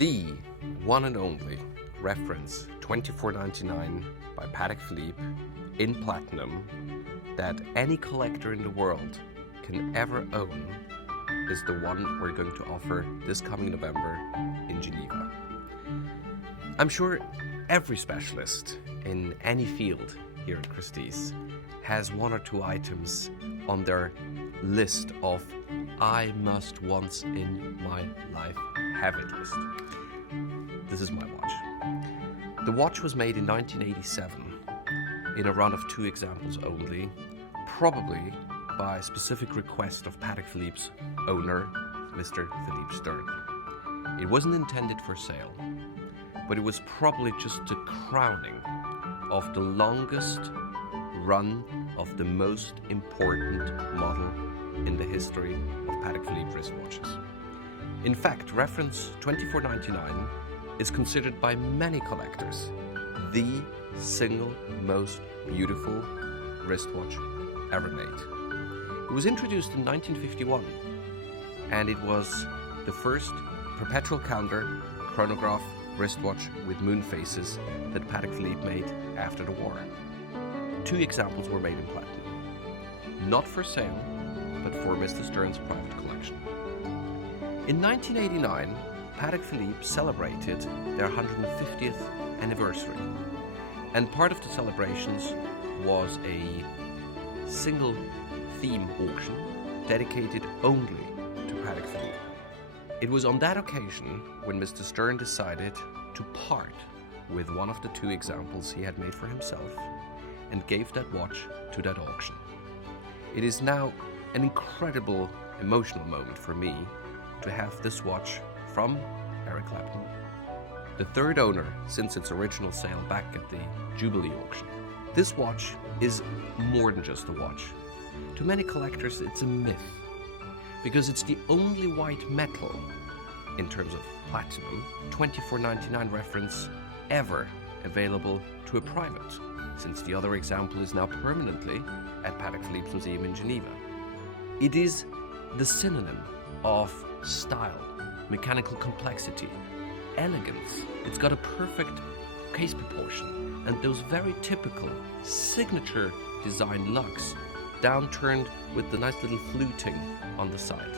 The one and only reference 2499 by Patek Philippe in platinum that any collector in the world can ever own is the one we're going to offer this coming November in Geneva. I'm sure every specialist in any field here at Christie's has one or two items on their list of I must once in my life have it list. This is my watch. The watch was made in 1987 in a run of 2 examples only, probably by specific request of Patek Philippe's owner, Mr. Philippe Stern. It wasn't intended for sale, but it was probably just the crowning of the longest run of the most important model in the history of Patek Philippe wristwatches. In fact, reference 2499 is considered by many collectors the single most beautiful wristwatch ever made. It was introduced in 1951, and it was the first perpetual calendar chronograph wristwatch with moon faces that Patek Philippe made after the war. 2 examples were made in platinum, not for sale, but for Mr. Stern's private collection. In 1989, Patek Philippe celebrated their 150th anniversary, and part of the celebrations was a single theme auction dedicated only to Patek Philippe. It was on that occasion when Mr. Stern decided to part with one of the 2 examples he had made for himself and gave that watch to that auction. It is now an incredible emotional moment for me to have this watch from Eric Clapton, the 3rd owner since its original sale back at the Jubilee auction. This watch is more than just a watch. To many collectors, it's a myth, because it's the only white metal, in terms of platinum, 2499 reference ever available to a private, since the other example is now permanently at Patek Philippe's Museum in Geneva. It is the synonym of style, mechanical complexity, elegance. It's got a perfect case proportion and those very typical signature design lugs, downturned with the nice little fluting on the side.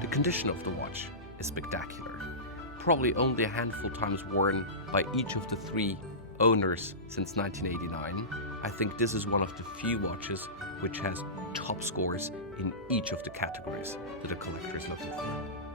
The condition of the watch is spectacular, probably only a handful times worn by each of the 3 owners since 1989. I think this is one of the few watches which has top scores in each of the categories that a collector is looking for.